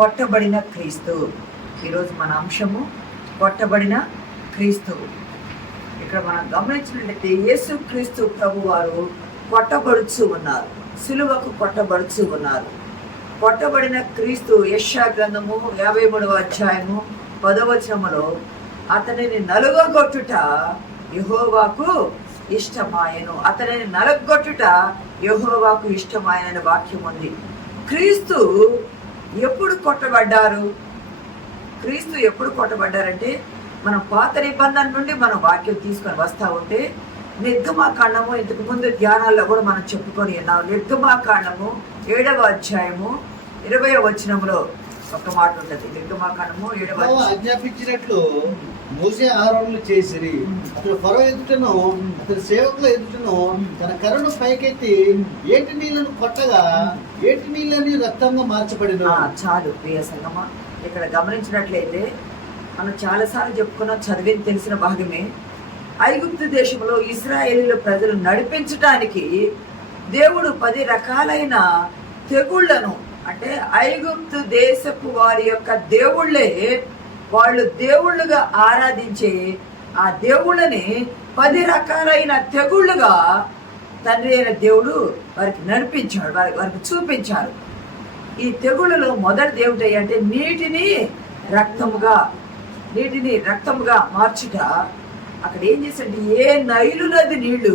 కొట్టబడిన క్రీస్తు. ఈరోజు మన అంశము కొట్టబడిన క్రీస్తు. ఇక్కడ మనం గమనించినట్లయితే యేసు క్రీస్తు ప్రభు వారు కొట్టబడుచు ఉన్నారు. సిలువకు కొట్టబడుచు ఉన్నారు. కొట్టబడిన క్రీస్తు యశా గ్రంథము యాభై మూడవ అధ్యాయము పదవచనములో అతనిని నలుగొట్టుట యహోవాకు ఇష్టమాయను. అతనిని నలగొట్టుట యహోవాకు ఇష్టమాయనని వాక్యం ఉంది. క్రీస్తు ఎప్పుడు కొట్టబడ్డారు? క్రీస్తు ఎప్పుడు కొట్టబడ్డారంటే మనం పాత నిబంధన నుండి మనం వాక్యం తీసుకొని వస్తా ఉంటే నిర్గమాకాండము ఇంతకు ముందు ధ్యానాల్లో కూడా మనం చెప్పుకొని ఉన్నాం. నిర్గమాకాండము ఏడవ అధ్యాయము ఇరవై వచనంలో ఒక మాట ఉంటుంది నిర్గమాకాండము ఏడవ. ఆజ్ఞాపించినట్లు మోసే ఆరోపణలు చేసిరి. అతడు ఫరో ఎదుటను అతని సేవకుల ఎదుటను తన కరుణ పైకెత్తి ఏటి నీళ్ళను కొట్టగా ఏటి నీళ్ళని రక్తంగా మార్చబడిన. చాలు ప్రియ సంగమ. ఇక్కడ గమనించినట్లయితే మనం చాలాసార్లు చెప్పుకున్న చదివిన తెలిసిన భాగమే. ఐగుప్తు దేశంలో ఇస్రాయేలీల ప్రజలు నడిపించటానికి దేవుడు పది రకాలైన తెగుళ్ళను అంటే ఐగుప్తు దేశపు వారి యొక్క దేవుళ్ళే వాళ్ళు దేవుళ్ళుగా ఆరాధించే ఆ దేవుళ్ళని పది రకాలైన తెగుళ్ళుగా తండ్రి అయిన దేవుడు వారికి నడిపించాడు వారికి వారికి చూపించారు ఈ తెగుళ్ళలో మొదటి దేవుడు అంటే నీటిని రక్తముగా నీటిని రక్తముగా మార్చుట. అక్కడ ఏం చేశారంటే ఏ నైలు నది నీళ్ళు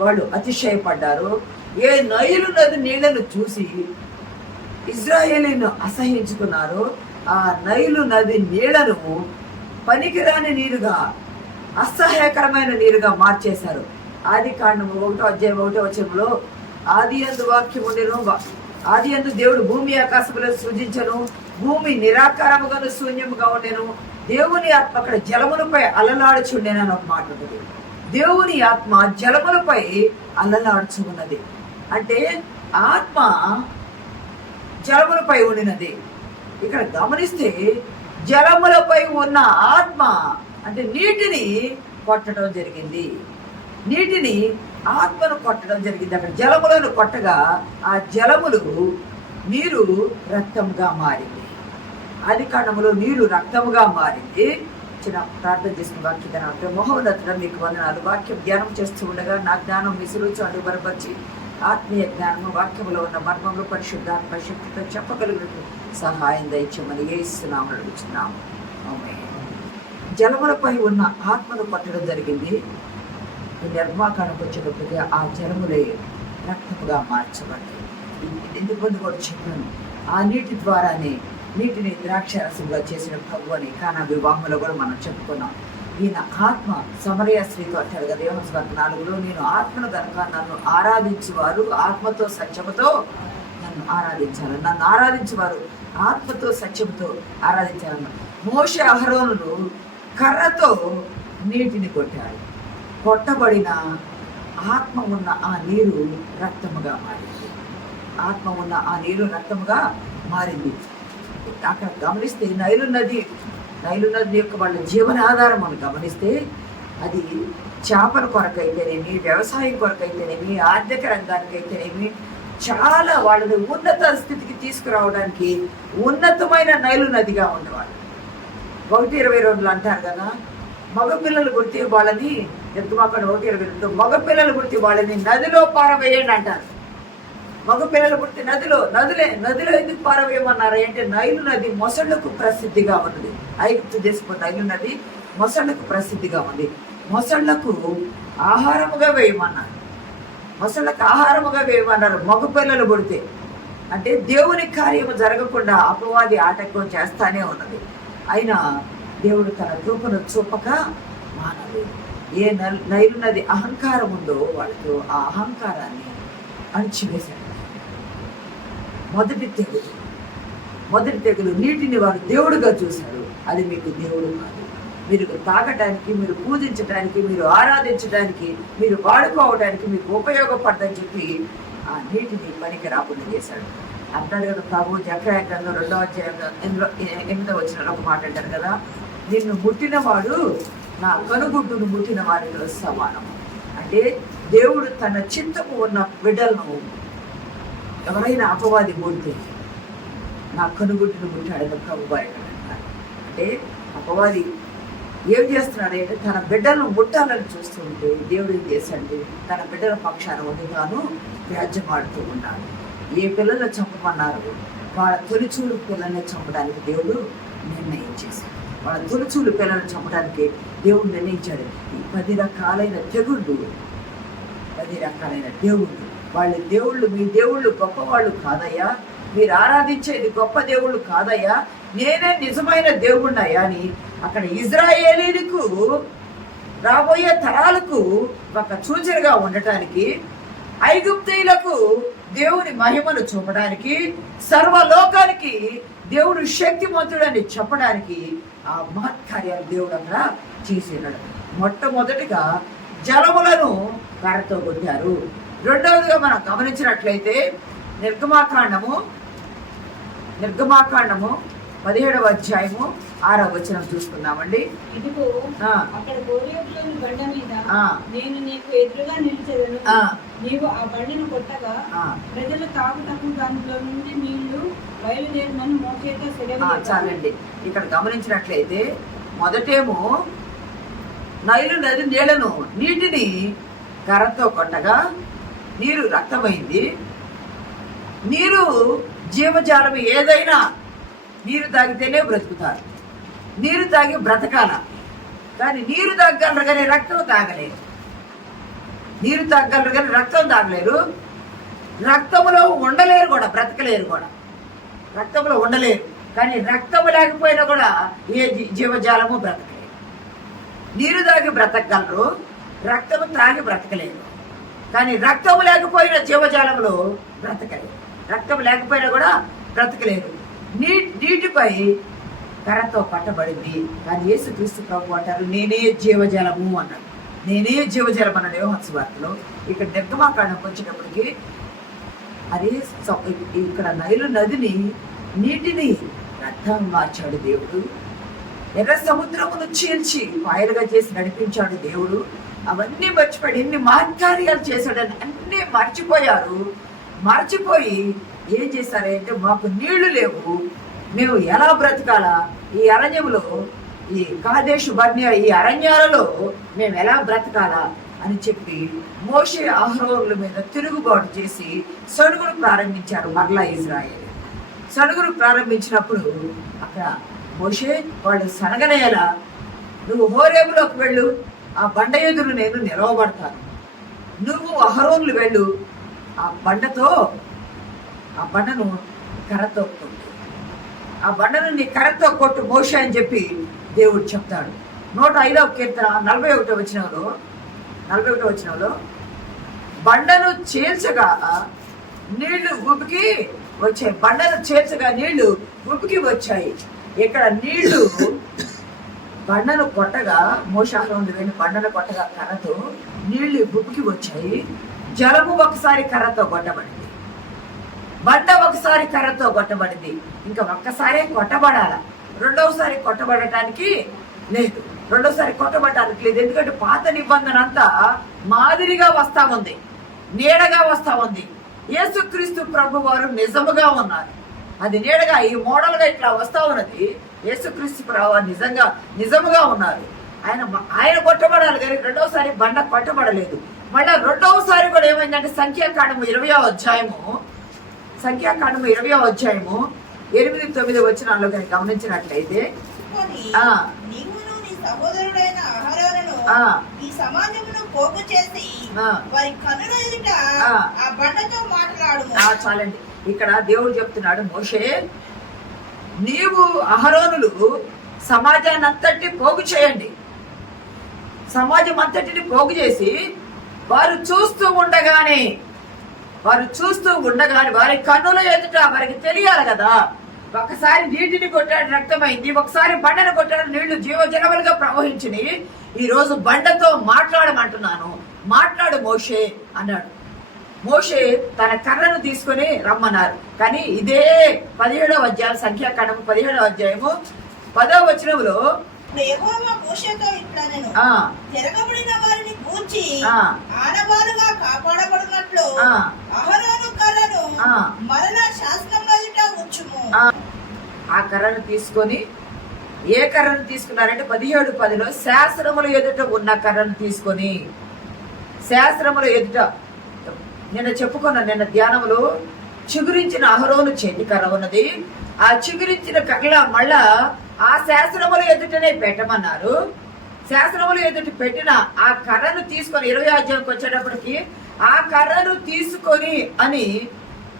వాళ్ళు అతిశయపడ్డారు ఏ నైలు నది నీళ్ళను చూసి ఇజ్రాయేలీను అసహించుకున్నారు. ఆ నైలు నది నీళ్ళను పనికిరాని నీరుగా అసహ్యకరమైన నీరుగా మార్చేశారు. ఆది కాండము ఒకటో అధ్యాయం ఒకటో వచ్చంలో ఆది అందు వాక్యం ఉండేను ఆది అందు దేవుడు భూమి ఆకాశములను సృజించను భూమి నిరాకారముగాను శూన్యముగా ఉండెను దేవుని ఆత్మ అక్కడ జలములపై అలలాడుచుండేనని అని ఒక మాట ఉంటుంది. దేవుని ఆత్మ జలములపై అలలాడుచున్నది. అంటే ఆత్మ జలములపై ఉండినది. ఇక్కడ గమనిస్తే జలములపై ఉన్న ఆత్మ అంటే నీటిని కొట్టడం జరిగింది. నీటిని ఆత్మను కొట్టడం జరిగింది. అక్కడ జలములను కొట్టగా ఆ జలములు నీరు రక్తంగా మారింది. ఆది కాండములో నీరు రక్తముగా మారింది. చిన్న ప్రార్థన చేసిన వాక్యం అంటే మహోన్నతుడ మీకు వందనాలు. వాక్యం ధ్యానం చేస్తూ ఉండగా నా జ్ఞానం విసురుచు అడుగుబరపరిచి ఆత్మీయ జ్ఞానము వాక్యములో ఉన్న మర్మములు పరిశుద్ధాత్మ శక్తితో చెప్పగలిగినట్టు సహాయం దయచేయమని ఏస్తున్నాము అడుగుతున్నాము జలములపై ఉన్న ఆత్మను పట్టడం జరిగింది. నిర్మాకానికి వచ్చేటప్పటికి ఆ జలములే రక్తముగా మార్చబడ్డాయి. ఇది ఎందుకు కూడా చెప్పాను. ఆ నీటి ద్వారానే నీటిని ద్రాక్షరసంగా చేసిన ప్రభు అని కానీ వివాహంలో కూడా మనం చెప్పుకున్నాం. ఈయన ఆత్మ సమరయ స్త్రీతో అంటారు కదా యోహన్ నాలుగులో నేను ఆత్మను కనుక నన్ను ఆరాధించేవారు ఆత్మతో సత్యముతో నన్ను ఆరాధించాలి నన్ను ఆరాధించేవారు ఆత్మతో సత్యముతో ఆరాధించాలన్న మోష అహరోనులు కర్రతో నీటిని కొట్టారు. కొట్టబడిన ఆత్మ ఉన్న ఆ నీరు రక్తముగా మారింది. ఆత్మ ఉన్న ఆ నీరు రక్తముగా మారింది. అక్కడ గమనిస్తే నైలు నది నైలు నది యొక్క వాళ్ళ జీవనాధారం అని గమనిస్తే అది చేపల కొరకైతేనేమి వ్యవసాయం కొరకైతేనేమి ఆర్థిక రంగానికైతేనేమి చాలా వాళ్ళని ఉన్నత స్థితికి తీసుకురావడానికి ఉన్నతమైన నైలు నదిగా ఉండేవాళ్ళు. ఒకటి ఇరవై రోజులు అంటారు కదా మగపిల్లలు గుర్తి వాళ్ళని ఎత్తుమాకడ ఒకటి ఇరవై రెండు మగపిల్లలు గుర్తి వాళ్ళని నదిలో పారవేయండి అంటారు. మగపిల్లలు పుట్టి నదిలో నదిలే నదిలో ఎందుకు పారవేయమన్నారు అంటే నైలు నది మొసళ్ళకు ప్రసిద్ధిగా ఉన్నది. ఐగుప్తు దేశపు నైలు నది మొసళ్ళకు ప్రసిద్ధిగా ఉంది మొసళ్ళకు ఆహారముగా వేయమన్నారు. మొసళ్ళకు ఆహారముగా వేయమన్నారు మగపిల్లలు పుడితే. అంటే దేవుని కార్యము జరగకుండా అపవాది ఆటంకం చేస్తానే ఉన్నది. అయినా దేవుడు తన చూపును చూపక మానలేదు. ఏ నైలు నది అహంకారం ఉందో వాళ్ళకు ఆ అహంకారాన్ని అణిచివేశాడు. మొదటి తెగులు. మొదటి తెగులు నీటిని వారు దేవుడుగా చూశారు. అది మీకు దేవుడు కాదు. మీరు తాగటానికి మీరు పూజించడానికి మీరు ఆరాధించడానికి మీరు వాడుకోవడానికి మీకు ఉపయోగపడదని చెప్పి ఆ నీటిని పనికి రాకుండా చేశాడు. అంటాడు కదా ప్రభు జక్రాయ రెండవ రెండో ఎనిమిదో ఎనిమిదో వచ్చిన ఒక మాట అంటారు కదా నిన్ను ముట్టినవాడు నా కనుగుడ్డును ముట్టిన వారిలో సమానం అంటే దేవుడు తన చింతకు ఉన్న బిడ్డలను ఎవరైనా అపవాది కోరితే నా కనుగుడ్డును ముట్టాడని ప్రభు వారు అంటారు. అంటే అపవాది ఏం చేస్తున్నాడు అంటే తన బిడ్డలను ముట్టాలని చూస్తుంటే దేవుడు ఏం చేశాడు తన బిడ్డల పక్షాన ఉండి వ్యాజ్యమాడుతూ ఉన్నాడు. ఏ పిల్లలు చంపమన్నారు? వాళ్ళ తొలిచూలు పిల్లల్ని చంపడానికి దేవుడు నిర్ణయం చేశాడు. వాళ్ళ తొలిచూలు పిల్లల్ని చంపడానికి దేవుడు నిర్ణయించాడు. ఈ పది రకాలైన తెగుళ్ళు పది రకాలైన దేవుళ్ళు వాళ్ళ దేవుళ్ళు మీ దేవుళ్ళు గొప్పవాళ్ళు కాదయ్యా. మీరు ఆరాధించేది గొప్ప దేవుళ్ళు కాదయ్యా. నేనే నిజమైన దేవుణ్ణయ్యా అని అక్కడ ఇజ్రాయేలీలకు రాబోయే తరాలకు ఒక సూచనగా ఉండటానికి ఐగుప్తీయులకు దేవుని మహిమను చూపడానికి సర్వలోకానికి దేవుడు శక్తిమంతుడని చెప్పడానికి ఆ మహత్కార్యాలు దేవుడు అక్కడ చేసినాడు మొట్టమొదటిగా జలములను కర్రతో కొట్టారు. రెండవదిగా మనం గమనించినట్లయితే నిర్గమాకాండము నిర్గమాకాండము పదిహేడవ అధ్యాయము ఆరవ వచనం చూసుకుందామండి ఇదిగో. అక్కడ బండ మీద. నేను నీకు ఎదురుగా నిలిచెదను ఆ. నీవు ఆ బండిని కొట్టగా. ప్రజలు తాగుటకు దానిలో నుండి నీళ్ళు బయలుదేరమని మోచేత చాలండి ఇక్కడ గమనించినట్లయితే మొదటేమో నైలు నది నీళ్ళను నీటిని కర్రతో కొట్టగా నీరు రక్తమైంది. నీరు జీవజాలం ఏదైనా నీరు తాగితేనే బ్రతుకుతారు. నీరు తాగి బ్రతకాల. కానీ నీరు తాగలరు కానీ రక్తం తాగలేరు. నీరు తాగలరు కానీ రక్తం తాగలేరు. రక్తంలో ఉండలేరు కూడా బ్రతకలేరు కూడా. రక్తంలో ఉండలేరు. కానీ రక్తం లేకపోయినా కూడా ఏ జీ- జీవజాలము బ్రతకలేరు నీరు తాగి బ్రతకగలరు రక్తము త్రాగి బ్రతకలేరు కానీ రక్తము లేకపోయిన జీవజాలంలో బ్రతకలేదు. రక్తం లేకపోయినా కూడా బ్రతకలేరు నీ నీటిపై కర్రతో పట్టబడింది. కానీ యేసుక్రీస్తు ప్రభు అంటారు నేనే జీవజలము అన్నాడు. నేనే జీవజలం అన్నాడు యోహన్స్ వార్తలో ఇక్కడ నిర్గమాకాండంకి వచ్చేటప్పటికి అదే ఇక్కడ నైలు నదిని నీటిని రక్తం మార్చాడు దేవుడు. ఎర్ర సముద్రమును చీల్చి పాయలుగా చేసి నడిపించాడు దేవుడు. అవన్నీ మర్చిపోయాడు ఎన్ని మహత్కార్యాలు చేశాడని అన్నీ మర్చిపోయారు. మర్చిపోయి ఏం చేశారంటే మాకు నీళ్ళు లేవు. మేము ఎలా బ్రతకాలా? ఈ అరణ్యంలో ఈ కాదేశు బర్ణ్య ఈ అరణ్యాలలో మేము ఎలా బ్రతకాలా? అని చెప్పి మోషే ఆహ్రోన్ల మీద తిరుగుబాటు చేసి సడుగును ప్రారంభించారు మరలా ఇజ్రాయేల్. సడుగును ప్రారంభించినప్పుడు అక్కడ మోషే వాళ్ళు సనగనేలా నువ్వు హోరేములోకి వెళ్ళు. ఆ బండ ఎదురు నేను నిలవబడతాను. నువ్వు అహరోన్లు వెళ్ళు. ఆ బండతో ఆ బండను కర్రతో కొట్టు. ఆ బండను నీ కర్రతో కొట్టు మోష అని చెప్పి దేవుడు చెప్తాడు. నూట ఐదవ కీర్తన నలభై ఒకటో వచ్చినంలో నలభై ఒకటో వచ్చినంలో బండను చేర్చగా నీళ్ళు ఉబికి వచ్చాయి. బండను చేర్చగా నీళ్ళు ఉబికి వచ్చాయి. ఇక్కడ నీళ్ళు బండను కొట్టగా మోషాహరం వెళ్ళి బండను కొట్టగా కర్రతో నీళ్ళు ఉబికి వచ్చాయి. జలము ఒకసారి కర్రతో కొట్టబడింది. బండ ఒకసారి కర్రతో కొట్టబడింది. ఇంకా ఒక్కసారే కొట్టబడాల. రెండవసారి కొట్టబడటానికి లేదు. రెండోసారి కొట్టబడటానికి లేదు. ఎందుకంటే పాత నిబంధన అంతా మాదిరిగా వస్తా ఉంది. నీడగా వస్తా ఉంది. యేసుక్రీస్తు ప్రభు వారు నిజముగా ఉన్నారు. అది నీడగా ఈ మోడల్గా ఇట్లా వస్తా ఉన్నది. యేసుక్రీస్తు ప్రభు వారు నిజంగా నిజముగా ఉన్నారు. ఆయన ఆయన కొట్టబడాలి కానీ రెండోసారి బండ కొట్టబడలేదు. మళ్ళా రెండవసారి కూడా ఏమైందంటే సంఖ్యాకాండము ఇరవై అధ్యాయము సంఖ్యాకాండము ఇరవై అధ్యాయము ఎనిమిది తొమ్మిది వచనాల్లో కానీ గమనించినట్లయితే చాలండి. ఇక్కడ దేవుడు చెప్తున్నాడు మోషే నీవు అహరోనులు సమాజాన్ని అంతటి పోగు చేయండి. సమాజం అంతటిని పోగు చేసి వారు చూస్తూ ఉండగానే వారు చూస్తూ ఉండగానే వారి కన్నుల ఎదుట వారికి తెలియాలి కదా. ఒకసారి నీటిని కొట్టాడు రక్తమైంది ఒకసారి బండను కొట్టాడు నీళ్ళు జీవజలములుగా ప్రవహించిని ఈ రోజు బండతో మాట్లాడమంటున్నాను. మాట్లాడు మోషే అన్నాడు. మోషే తన కర్రను తీసుకొని రమ్మన్నారు కానీ ఇదే పదిహేడవ అధ్యాయం సంఖ్యాకాండము పదిహేడవ అధ్యాయము పదవ వచనంలో ఇట్లా వారిని గూర్చి కాపాడబడినట్లు. అహరోను కర్రను. మరణ శాసనంలో ఇట ఉంచుము. ఆ కర్రను తీసుకొని ఏ కర్రను తీసుకున్నారంటే పదిహేడు పదిలో శాస్త్రముల ఎదుట ఉన్న కర్రను తీసుకొని శాస్త్రముల ఎదుట నిన్న చెప్పుకున్న నిన్న ధ్యానములో చిగురించిన అహరోను చేతి కర్ర ఉన్నది. ఆ చిగురించిన కర్ర మళ్ళా ఆ శాస్త్రముల ఎదుటనే పెట్టమన్నారు. శాస్త్రముల ఎదుట పెట్టిన ఆ కర్రను తీసుకొని ఇరవై అధ్యాయంకి వచ్చేటప్పటికి ఆ కర్రను తీసుకొని అని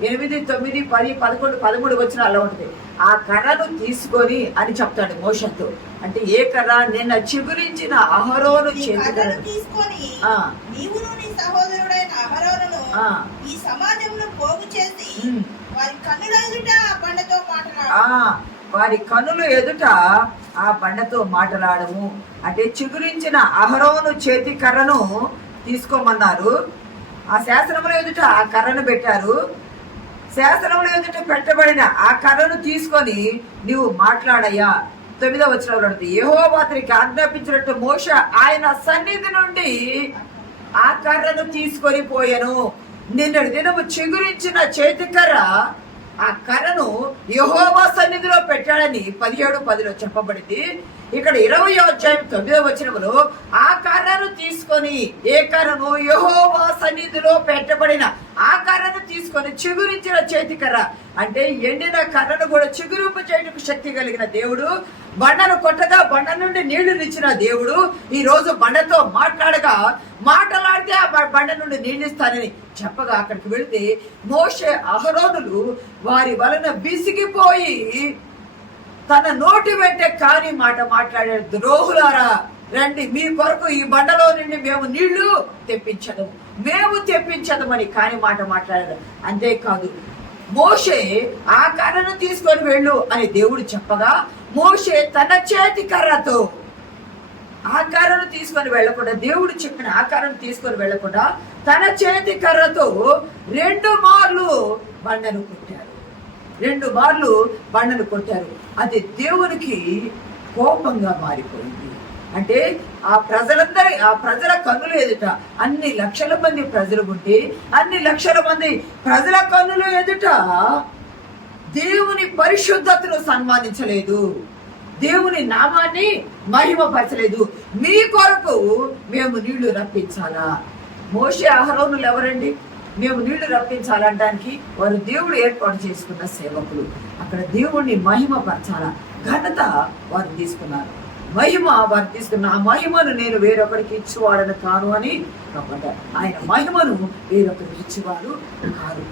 ఎనిమిది తొమ్మిది పది పదకొండు పదమూడు వచ్చిన అలా ఉంటుంది. ఆ కర్రను తీసుకొని అని చెప్తాడు మోషంతో. అంటే ఏ కర్ర? నిన్న చిగురించిన అహరోను చేతి తీసుకొని. ఈ సమాజంలో పోగు చేసి. వారి కన్నుల ఎదుట ఆ బండతో వారి కనులు ఎదుట ఆ బండతో మాట్లాడము. అంటే చిగురించిన అహరోను చేతి కర్రను తీసుకోమన్నారు. ఆ శాసనముల ఎదుట ఆ కర్రను పెట్టారు. శాసనముల ఎదుట పెట్టబడిన ఆ కర్రను తీసుకొని నీవు మాట్లాడయ్యా. తొమ్మిదో వచ్చిన ఏహో అతనికి ఆజ్ఞాపించినట్టు మోష ఆయన సన్నిధి నుండి ఆ కర్రను తీసుకొని పోయాను. నిన్నటి దినము చిగురించిన చేతి కర్ర ఆ కర్రను యహోవా సన్నిధిలో పెట్టాడని పదిహేడు పదిలో చెప్పబడింది. ఇక్కడ ఇరవై అధ్యాయం తొమ్మిదో వచనములో ఆ కర్రను తీసుకొని ఏ కర్రను యహోవా సన్నిధిలో పెట్టబడిన ఆ కర్రను తీసుకొని చిగురించిన చేతి కర్ర. అంటే ఎండిన కర్రను కూడా చిగురింప చేయడానికి శక్తి కలిగిన దేవుడు బండను కొట్టగా బండ నుండి నీళ్ళు నిచ్చిన దేవుడు ఈ రోజు బండతో మాట్లాడగా మాట్లాడితే ఆ బండ నుండి నీళ్ళు ఇస్తానని చెప్పగా అక్కడికి వెళితే మోషే అహరోనులు వారి వలన బిసిగిపోయి తన నోటి వెంటే కాని మాట మాట్లాడాడు ద్రోహులారా రండి మీ కొరకు ఈ బండలో నుండి మేము నీళ్ళు తెప్పించదు మేము తెప్పించదమని కాని మాట మాట్లాడాడు అంతేకాదు మోషే ఆ కర్రను తీసుకొని వెళ్ళు అని దేవుడు చెప్పగా మోషే తన చేతి కర్రతో ఆ కర్రను తీసుకొని వెళ్ళకుండా దేవుడు చెప్పిన ఆ కర్రను తీసుకొని వెళ్ళకుండా తన చేతి కర్రతో రెండు మార్లు బండను కొట్టారు రెండు మార్లు బండను కొట్టారు. అది దేవునికి కోపంగా మారిపోయింది. అంటే ఆ ప్రజలందరి ఆ ప్రజల కన్నులు ఎదుట అన్ని లక్షల మంది ప్రజలు ఉంటే అన్ని లక్షల మంది ప్రజల కన్నుల ఎదుట దేవుని పరిశుద్ధతను సన్మానించలేదు. దేవుని నామాన్ని మహిమపరచలేదు. మీ కొరకు మేము నీళ్ళు రప్పించాలా? మోషి ఆహరోనులు ఎవరండి? మేము నీళ్ళు రప్పించాలనడానికి వారు దేవుడు ఏర్పాటు చేసుకున్న సేవకులు. అక్కడ దేవుణ్ణి మహిమపరచాలా ఘనత వారు తీసుకున్నారు. మహిమ వారు తీసుకున్న ఆ మహిమను నేను వేరొకరికి ఇచ్చేవాడను కాను అని చెప్పంటారు ఆయన మహిమను వేరొకరికి ఇచ్చేవాడు కాదు.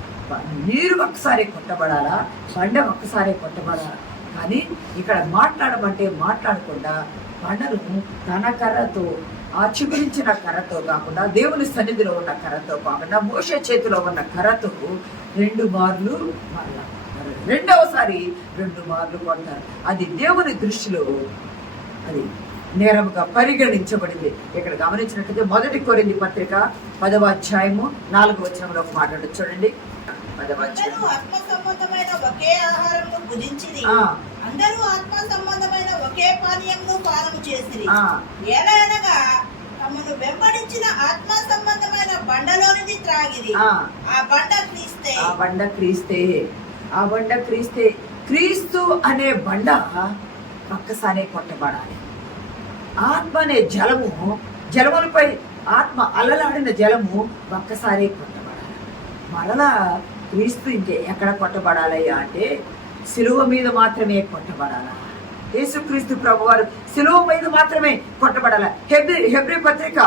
నీరు ఒక్కసారి కొట్టబడాలా? బండ ఒక్కసారి కొట్టబడాలా? కానీ ఇక్కడ మాట్లాడమంటే మాట్లాడకుండా బండను తన కర్రతో ఆ చిగురించిన కర్రతో కాకుండా దేవుని సన్నిధిలో ఉన్న కర్రతో కాకుండా మోస చేతిలో ఉన్న కర్రతో రెండు మార్లు మరలా రెండవసారి రెండు మార్లు కొడతారు. అది దేవుని దృష్టిలో అది నేరముగా పరిగణించబడింది. ఇక్కడ గమనించినట్లయితే మొదటి కొరింది పత్రిక పదవ అధ్యాయము నాలుగు వచనంలో ఒక మాట చూడండి. పదవ అధ్యాయం అందరూ ఆత్మ సంబంధమైన ఒకే పానీయమును పానము చేసిరి. ఎలా అనగా తమను వెంబడించిన ఆత్మ సంబంధమైన బండలోనిది త్రాగిరి. ఆ. బండ క్రీస్తే. ఆ బండ క్రీస్తే. ఆ బండ క్రీస్తే. క్రీస్తు అనే బండ ఒక్కసారే కొట్టబడాలి. ఆత్మ అనే జలము జలములపై ఆత్మ అలలాడిన జలము ఒక్కసారే కొట్టబడాలి. మరలా క్రీస్తు ఇంకే ఎక్కడ కొట్టబడాలయ్యా అంటే సిలువ మీద మాత్రమే కొట్టబడాలా యేసుక్రీస్తు ప్రభు వారు సిలువ మీద మాత్రమే కొట్టబడాల హెబ్రి హెబ్రి పత్రిక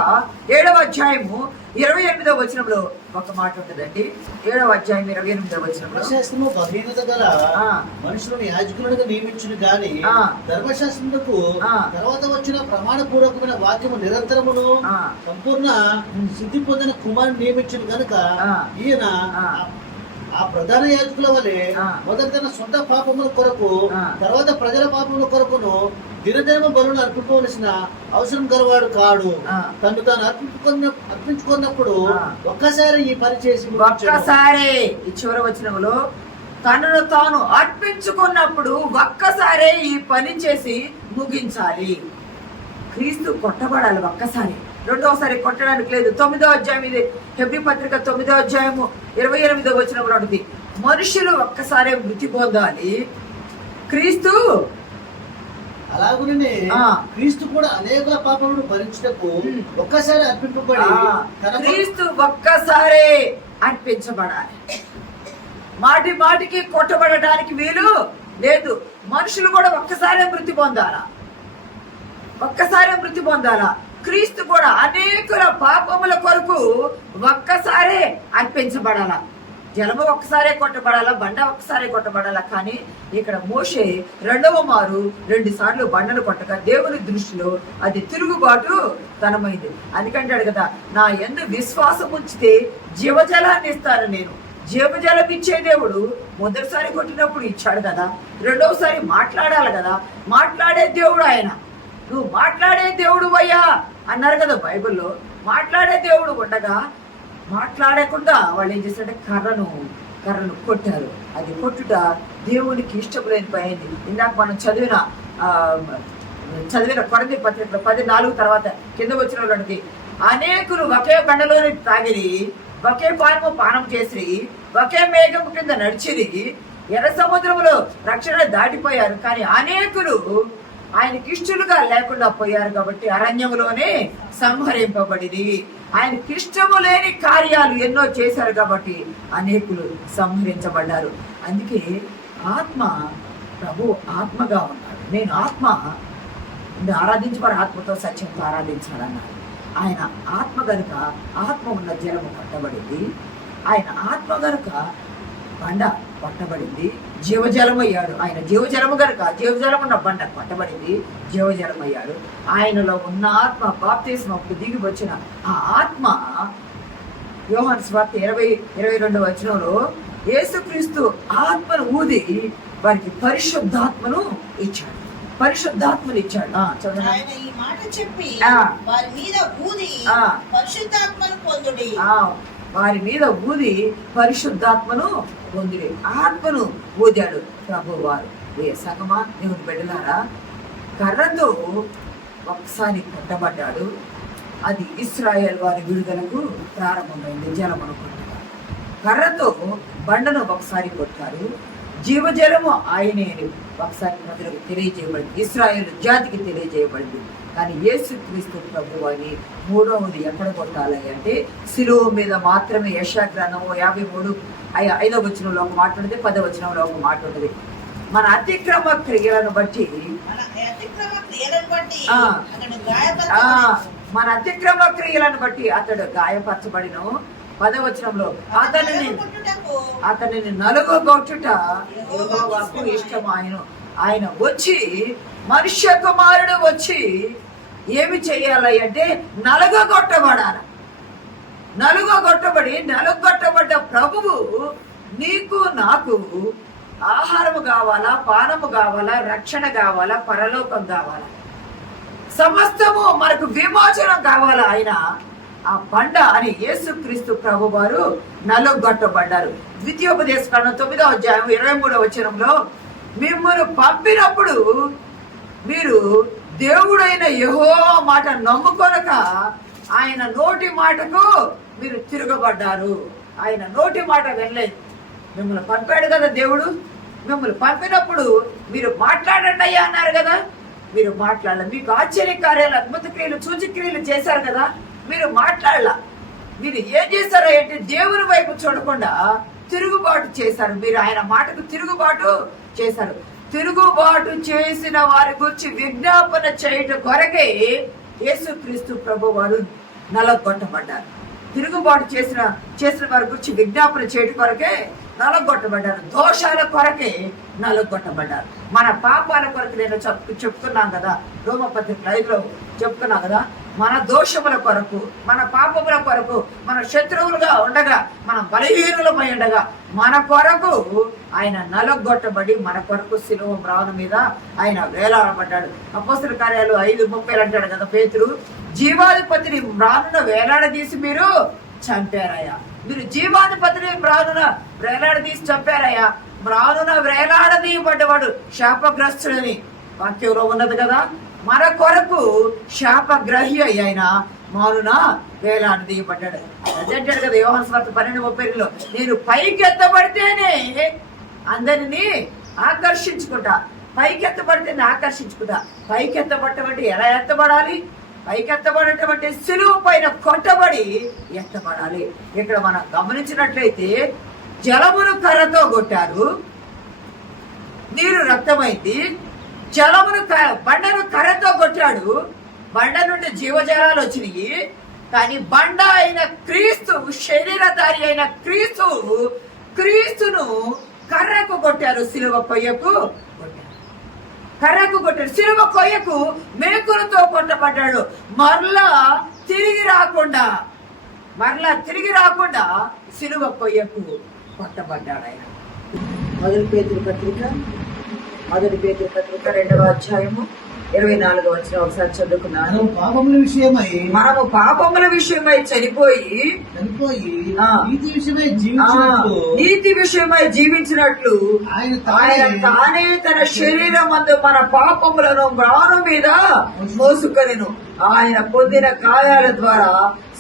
ఏడవ అధ్యాయము ఇరవై ఎనిమిదవ వచనంలో ఒక మాట ఉంటుందండి ఏడవ అధ్యాయం ఇరవై ఎనిమిదవ వచనంలో ధర్మశాస్త్రము బలహీనత గల. మనుషులను యాజకులుగా నియమించును గాని ఆ. తర్వాత వచ్చిన ప్రమాణ పూర్వకమైన వాక్యము నిరంతరమును. సంపూర్ణ సిద్ధి పొందిన కుమారుని నియమించును కనుక. ఈయన ఆ. ప్రధాన యాజకుల వలె. మొదట తన సొంత పాపముల కొరకు. తర్వాత ప్రజల పాపముల కొరకును దినదినము బలులు అర్పించవలసిన అవసరం గలవాడు కాడు. తను తాను అర్పించుకున్న అర్పించుకున్నప్పుడు. ఒక్కసారి ఈ పని చేసి. ఒక్కసారే ఈ చివరి వచనంలో తనను తాను అర్పించుకున్నప్పుడు ఒక్కసారే ఈ పని చేసి ముగించాలి క్రీస్తు కొట్టబడాలి ఒక్కసారి రెండోసారి కొట్టడానికి లేదు. తొమ్మిదో అధ్యాయం ఇది. హెబ్రి పత్రిక తొమ్మిదో అధ్యాయము ఇరవై ఎనిమిదో వచ్చిన ఉంటుంది మనుషులు ఒక్కసారి మృతి పొందాలి. క్రీస్తు అలాగునే. క్రీస్తు కూడా అనేక పాపములను భరించుటకు. ఒక్కసారి అర్పింపబడి క్రీస్తు ఒక్కసారే అర్పించబడాలి. మాటి మాటికి కొట్టబడటానికి వీలు లేదు. మనుషులు కూడా ఒక్కసారే మృతి పొందాలా? ఒక్కసారే మృతి పొందాలా? క్రీస్తు కూడా అనేకుల పాపముల కొరకు ఒక్కసారే అర్పించబడాల. జలము ఒక్కసారే కొట్టబడాలా బండ ఒక్కసారే కొట్టబడాలా కానీ ఇక్కడ మోషే రెండవ మారు రెండు సార్లు బండను కొట్టగా దేవుని దృష్టిలో అది తిరుగుబాటు తనమైంది అందుకంటాడు కదా నా ఎందు విశ్వాసం ఉంచితే జీవజలాన్ని ఇస్తాను నేను. జీవజలం ఇచ్చే దేవుడు మొదటిసారి కొట్టినప్పుడు ఇచ్చాడు కదా రెండవసారి మాట్లాడాలి కదా మాట్లాడే దేవుడు ఆయన. నువ్వు మాట్లాడే దేవుడు అయ్యా. అన్నారు కదా బైబిల్లో మాట్లాడే దేవుడు ఉండగా మాట్లాడకుండా వాళ్ళు ఏం చేశారంటే కర్రను కర్రను కొట్టారు. అది కొట్టుట దేవునికి ఇష్టం లేని పోయింది ఇందాక మనం చదివిన చదివిన కొరంది పత్రికలో పది నాలుగు తర్వాత కింద వచ్చిన వాళ్ళకి అనేకులు ఒకే బండలోని తాగిరి ఒకే పానము పానం చేసి ఒకే మేఘం కింద నడిచిరి ఎర్ర సముద్రంలో రక్షణ దాటిపోయారు. కానీ అనేకులు ఆయనకి ఇష్టలుగా లేకుండా పోయారు కాబట్టి అరణ్యంలోనే సంహరింపబడింది. ఆయన ఇష్టము లేని కార్యాలు ఎన్నో చేశారు కాబట్టి అనేకులు సంహరించబడ్డారు. అందుకే ఆత్మ ప్రభు ఆత్మగా ఉన్నాడు. నేను ఆత్మ ఆరాధించబడి ఆత్మతో సత్యంతో ఆరాధించాడన్నాడు ఆయన ఆత్మ గనుక ఆత్మ ఉన్న జలము పట్టబడింది. ఆయన ఆత్మ గనుక బండ పట్టబడింది. జీవజలం అయ్యాడు ఆయన జీవజలము గనుక జీవజలం ఉన్న బండ పట్టబడింది. జీవజలం అయ్యాడు ఆయనలో ఉన్న ఆత్మ బాప్తిస్మకు దిగి వచ్చిన ఆ ఆత్మ యోహాన్ స్వార్థ ఇరవై ఇరవై రెండు వచనంలో యేసుక్రీస్తు ఆత్మను ఊది వారికి పరిశుద్ధాత్మను ఇచ్చాడు. పరిశుద్ధాత్మను ఇచ్చాడు. చదవండి. ఆయన ఈ మాట చెప్పి. వారి మీద ఊది. పరిశుద్ధాత్మను పొందుడి. వారి మీద ఊది పరిశుద్ధాత్మను పొంది ఆత్మను ఊదాడు ప్రభు వారు ఏ సగమా? దేవుని బిడ్డలారా కర్రతో ఒకసారి కట్టబడ్డాడు. అది ఇస్రాయేల్ వారి విడుదలకు ప్రారంభమైంది. జలం అనుకుంటున్నారు కర్రతో బండను ఒకసారి కొట్టారు జీవజలము ఆయనే అని ఒకసారి ప్రజలకు తెలియజేయబడింది. ఇస్రాయేల్ జాతికి తెలియజేయబడింది. కానీ యేసు క్రీస్తు ప్రభు అని మూడవది ఎక్కడ కొట్టాలి అంటే శిలువ మీద మాత్రమే యశాగ్రంథము యాభై మూడు ఐదవ వచనంలో ఒక మాట ఉంటుంది పదవ వచనంలో ఒక మాట ఉంటుంది మన అతిక్రమ క్రియలను బట్టి మన అతిక్రమ క్రియలను బట్టి. అతడు గాయపరచబడెను. మన అతిక్రమ క్రియలను బట్టి అతడు గాయపరచబడిను పదవచనంలో అతనిని అతనిని నలుగుగొట్టుట యెహోవాకు ఇష్టం ఆయన వచ్చి మనుష్య కుమారుడు వచ్చి ఏమి చేయాలి అంటే నలుగొట్టబడాలి. నలుగొట్టబడి నలుగొట్టబడ్డ ప్రభువు నీకు నాకు ఆహారము కావాలా పానము కావాలా రక్షణ కావాలా పరలోకం కావాలా? సమస్తము మనకు విమోచనం కావాలా ఆయన? ఆ బండ అని యేసుక్రీస్తు ప్రభు వారు నలుగొట్టబడ్డారు. ద్వితీయోపదేశ కాండం తొమ్మిదో అధ్యాయం ఇరవై మూడో వచనంలో మిమ్మల్ని పంపినప్పుడు మీరు దేవుడైన యహో మాట నమ్ముకొనక ఆయన నోటి మాటకు మీరు తిరగబడ్డారు. ఆయన నోటి మాట వెళ్ళలేదు మిమ్మల్ని పంపాడు కదా దేవుడు. మిమ్మల్ని పంపినప్పుడు మీరు మాట్లాడండి అయ్యా అన్నారు కదా. మీరు మాట్లాడాలి. మీకు ఆశ్చర్య కార్యాలు అద్భుత క్రియలు సూచక్రియలు చేశారు కదా. మీరు మాట్లాడాల. మీరు ఏం చేస్తారో ఏంటి? దేవుని వైపు చూడకుండా తిరుగుబాటు చేశారు. మీరు ఆయన మాటకు తిరుగుబాటు చేశారు. తిరుగుబాటు చేసిన వారి గురించి విజ్ఞాపన చేయటం కొరకే యేసుక్రీస్తు ప్రభు వారు నలగొట్టబడ్డారు. తిరుగుబాటు చేసిన చేసిన వారి గురించి విజ్ఞాపన చేయటం కొరకే నలగొట్టబడ్డారు. దోషాల కొరకే నలగొట్టబడ్డారు. మన పాపాల కొరకు నేను చెప్పు చెప్తున్నాం కదా. రోమపత్రిక ఐదులో చెప్తున్నాం కదా మన దోషముల కొరకు మన పాపముల కొరకు మన శత్రువులుగా ఉండగా మన బలహీనులమై ఉండగా మన కొరకు ఆయన నలగొట్టబడి మన కొరకు శిలువ మ్రాను మీద ఆయన వేలాడబడ్డాడు. అపోస్తుల కార్యాలు ఐదు ముప్పై అంటాడు కదా పేతురు. జీవాధిపతిని మ్రానున వేలాడదీసి మీరు చంపారయ్యా. మీరు జీవాధిపతిని మ్రానున వేలాడదీసి చంపారయ్యా. మ్రానున వేలాడదీయబడ్డవాడు శాపగ్రస్తుడని వాక్యంలో ఉన్నది కదా? మన కొరకు శాపగ్రహి అయిన మానున వేలాడదీయబడ్డాడు అదే అంటాడు కదా యోహన్ స్వార్థ పన్నెండు ముప్పై రెండులో నేను పైకి ఎత్తబడితేనే అందరినీ ఆకర్షించుకుంటా. పైకి ఎత్తబడితేనే ఆకర్షించుకుంటా. పైకి ఎత్తబడటం అంటే ఎలా ఎత్తబడాలి? పైకి ఎత్తబడటం అంటే సులువు పైన కొట్టబడి ఎత్తబడాలి. ఇక్కడ మనం గమనించినట్లయితే జలమును కర్రతో కొట్టారు. నీరు రక్తమైంది. జలమును బండను కర్రతో కొట్టాడు. బండ నుండి జీవజలాలు వచ్చినాయి. కానీ బండ అయిన క్రీస్తు శరీరధారి అయిన క్రీస్తు క్రీస్తును కర్రకు కొట్టారు సిలువ కొయ్యకు కర్రకు కొట్టాడు సిలువ కొయ్యకు మేకులతో కొట్టబడ్డాడు. మరలా తిరిగి రాకుండా మరలా తిరిగి రాకుండా సిలువ కొయ్యకు కొట్టబడ్డాడు ఆయన. మొదటి పేతురు పత్రిక మొదటి పేతురు పత్రిక రెండవ అధ్యాయము ఇరవై నాలుగవ వచ్చిన ఒకసారి చదువుకున్నాను. పాపముల విషయమై మనము పాపముల విషయమై చనిపోయి. నీతి విషయమై జీవించినట్లు నీతి విషయమై జీవించినట్లు ఆయన తానే తానే శరీరం మందు మన పాపములను మ్రాను మీద మోసుకొనెను. ఆయన పొందిన గాయాల ద్వారా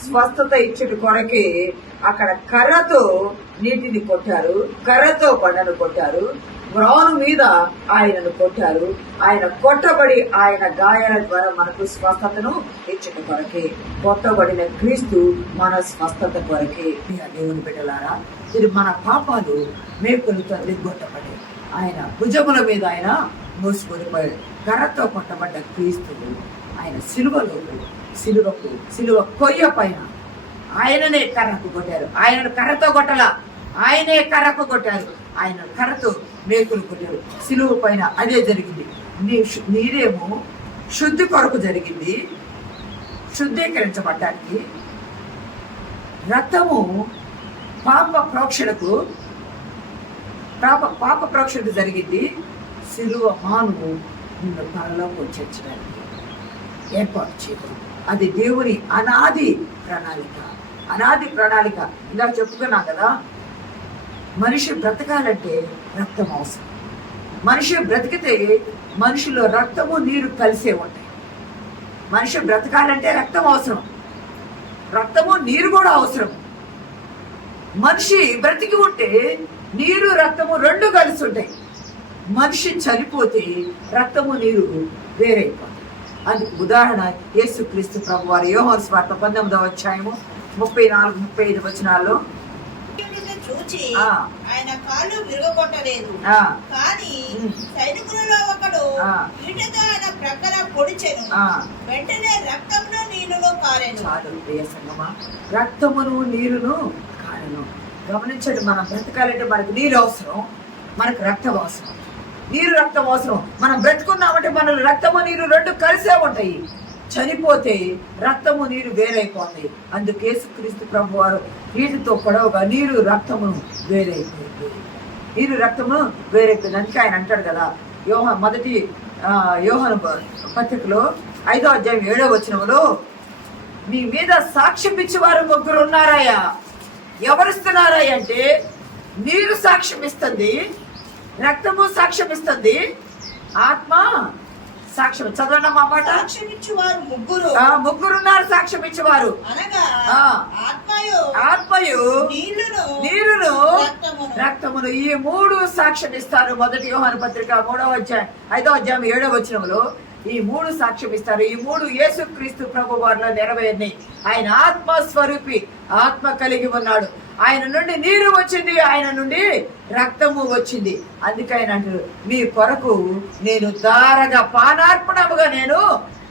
స్వస్థత ఇచ్చుట కొరకే అక్కడ కర్రతో నీటిని కొట్టారు. కర్రతో బండను కొట్టారు. మ్రాను మీద ఆయనను కొట్టారు. ఆయన కొట్టబడి ఆయన గాయాల ద్వారా మనకు స్వస్థతను ఇచ్చిన కొరకే. కొట్టబడిన క్రీస్తు మన స్వస్థత కొరకే. దేవుని బిడ్డలారా ఇది మన పాపాలు మేకులతో దిగ్గొట్టబడి ఆయన భుజముల మీద ఆయన మోసుకొని కర్రతో కొట్టబడ్డ క్రీస్తులు ఆయన సిలువలో సిలువకు సిలువ కొయ్య పైన ఆయననే కర్రకు కొట్టారు. ఆయన కర్రతో కొట్టలా. ఆయనే కర్రకు కొట్టారు. ఆయన కర్రతో మేకులు సిలువు పైన అదే జరిగింది. నీ నీరేమో శుద్ధి కొరకు జరిగింది. శుద్ధీకరించబడ్డానికి రక్తము పాప ప్రోక్షణకు పాప పాప ప్రోక్షణ జరిగింది. సిలువ మాను నిన్ను పరలోకి చేర్చడానికి ఏర్పాటు చేయడం అది దేవుని అనాది ప్రణాళిక. అనాది ప్రణాళిక. ఇలా చెప్పుకున్నా కదా మనిషి బ్రతకాలంటే రక్తం అవసరం. మనిషి బ్రతికితే మనిషిలో రక్తము నీరు కలిసే ఉంటాయి. మనిషి బ్రతకాలంటే రక్తం అవసరం. రక్తము నీరు కూడా అవసరం. మనిషి బ్రతికి ఉంటే నీరు రక్తము రెండు కలిసి ఉంటాయి. మనిషి చనిపోతే రక్తము నీరు వేరైపోతాయి. అందుకు ఉదాహరణ యేసుక్రీస్తు ప్రభు వారి యోహన్ స్వార్థ పంతొమ్మిదవ అధ్యాయము ముప్పై నాలుగు ముప్పై ఐదు వచనాల్లో చూచి. ఆయన కాళ్ళు విరగొట్టలేదు. కానీ. సైనికులలో ఒకడు. ఈటతో ఆయన ప్రక్కన పొడిచెను. వెంటనే రక్తమును నీళ్ళను కారెను. ప్రియ సంగమా. రక్తమును నీరును కారణం గమనించండి మనం బ్రతకాలంటే మనకు నీరు అవసరం మనకు రక్తం అవసరం. నీరు రక్తం అవసరం. మనం బ్రతుకున్నామంటే మన రక్తము నీరు రెండు కలిసే ఉంటాయి. చనిపోతే రక్తము నీరు వేరైపోతాయి అందుకు యేసుక్రీస్తు ప్రభు వారు నీటితో పొడవుగా నీరు రక్తమును వేరైపోయింది. నీరు రక్తము వేరైపోయింది అందుకే ఆయన అంటాడు కదా యోహ మొదటి యోహన పత్రికలో ఐదో అధ్యాయం ఏడో వచనంలో మీ మీద సాక్ష్యం ఇచ్చేవారు ముగ్గురు ఉన్నారాయా ఎవరిస్తున్నారా అంటే నీరు సాక్ష్యం ఇస్తుంది రక్తము సాక్ష్యం ఇస్తుంది ఆత్మ సాక్ష్యం చదవండి మా మాట? సాక్ష్యమిచ్చు వారు ముగ్గురు. ఆ, ముగ్గురున్నారు సాక్ష్యం ఇచ్చేవారు. అనగా. ఆత్మయు ఆత్మయు నీరును రక్తమును. రక్తమును. ఈ మూడు సాక్ష్యం ఇస్తారు మొదటి యోహాను పత్రిక మూడవ అధ్యాయం ఐదవ అధ్యాయం ఏడవ వచనంలో. ఈ మూడు సాక్ష్యం ఇస్తారు. ఈ మూడు యేసుక్రీస్తు ప్రభు వారిలో నెరవేరినాయి ఆయన ఆత్మ స్వరూపి ఆత్మ కలిగి ఉన్నాడు. ఆయన నుండి నీరు వచ్చింది ఆయన నుండి రక్తము వచ్చింది. అందుకే ఆయన అంటారు మీ కొరకు నేను దారగా పానార్పణముగా నేను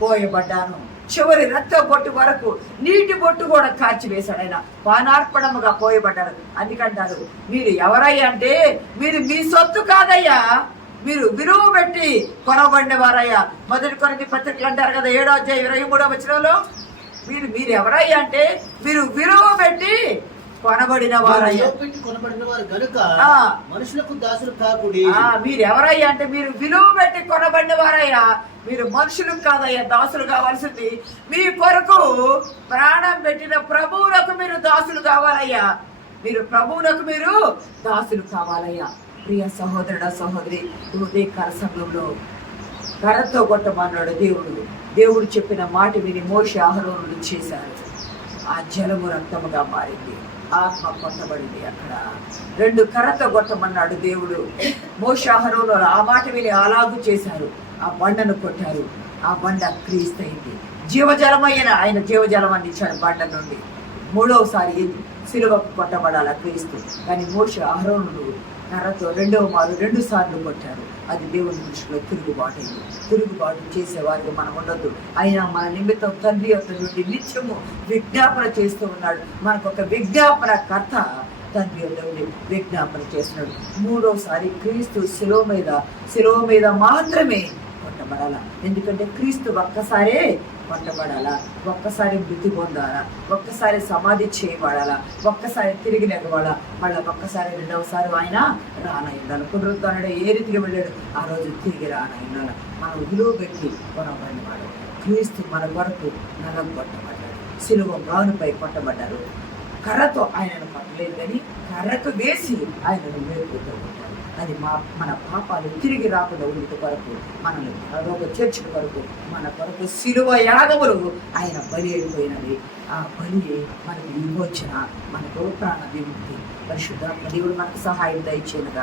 పోయబడ్డాను. చివరి రక్త బొట్టు వరకు నీటి బొట్టు కూడా కార్చివేశాడు ఆయన. పానార్పణముగా పోయబడ్డారు అందుకంటారు మీరు ఎవరయ్యా అంటే మీరు మీ సొత్తు కాదయ్యా. మీరు విలువ పెట్టి కొనబడిన వారయ్యా. మొదటి కొనది పత్రికలు అంటారు కదా ఏడో అధ్యాయం ఇరవై మూడో వచనంలో. మీరు మీరు ఎవరయ్యా అంటే మీరు విలువ పెట్టి కొనబడిన వారయ్యా. కొనబడిన వారు గనుక ఆ. మనుషులకు దాసులు కాకుడి మీరు ఎవరయ్యా అంటే మీరు విలువ పెట్టి కొనబడిన వారయ్యా. మీరు మనుషులు కాదయ్యా దాసులు కావాల్సింది. మీ కొరకు ప్రాణం పెట్టిన ప్రభువులకు మీరు దాసులు కావాలయ్యా. మీరు ప్రభువులకు మీరు దాసులు కావాలయ్యా. ప్రియ సహోదరుడ సహోదరి ఉదయకాల సమయంలో కర్రతో కొట్టమన్నాడు దేవుడు. దేవుడు చెప్పిన మాట విని మోష ఆహరోనులు చేశారు ఆ జలము రక్తముగా మారింది. ఆత్మ కొట్టబడింది అక్కడ. రెండు కర్రతో కొట్టమన్నాడు దేవుడు. మోషాహరోను ఆ మాట విని అలాగు చేశారు. ఆ బండను కొట్టారు. ఆ బండ క్రీస్తయింది. జీవజలమైన ఆయన జీవజలం అందించాడు బండ నుండి. మూడవసారి సిలువకు కొట్టబడాల క్రీస్తు. కానీ మోష అహరోనుడు నరతో రెండవ మారు రెండు సార్లు కొట్టారు. అది దేవుని దృష్టిలో తిరుగుబాటు తిరుగుబాటు చేసేవారికి మనం ఉండొద్దు. అయినా మన నిమిత్తం తండ్రి యొక్క నుండి నిత్యము విజ్ఞాపన చేస్తూ ఉన్నాడు. మనకు ఒక విజ్ఞాపన కర్త తండ్రి యొక్క విజ్ఞాపన చేస్తున్నాడు. మూడోసారి క్రీస్తు శిలో మీద శిలో మీద మాత్రమే కొట్టబడాల ఎందుకంటే క్రీస్తు ఒక్కసారే కొట్టబడాలా ఒక్కసారి మృతి పొందాలా. ఒక్కసారి సమాధి చేయబడాలా. ఒక్కసారి తిరిగి నెగవాలా మళ్ళీ ఒక్కసారి రెండవసారి ఆయన రానయ్యాడు పునరుద్ధానుడు ఏ రీతిగా వెళ్ళాడు? ఆ రోజు తిరిగి రానయ్యాడు మనం విలువ పెట్టి కొనబడిన వాడు. క్రీస్తు మన కొరకు నగం కొట్టబడ్డాడు. సిలువ మ్రానుపై కొట్టబడ్డారు కర్రతో ఆయనను పట్టలేదు కానీ కర్రకు వేసి ఆయనను మేలుకుంటూ అది మా మన పాపాలు తిరిగి రాకుండా ఉండేటి కొరకు మనల్ని పరలోక చేర్చిన కొరకు మన కొరకు శిలువ యాగములు ఆయన బలి అయిపోయినది ఆ బలి మనకు విమోచన మనకు ప్రాణ విముక్తి పరిశుద్ధాత్మ దేవుడు మనకు సహాయం దయచేయను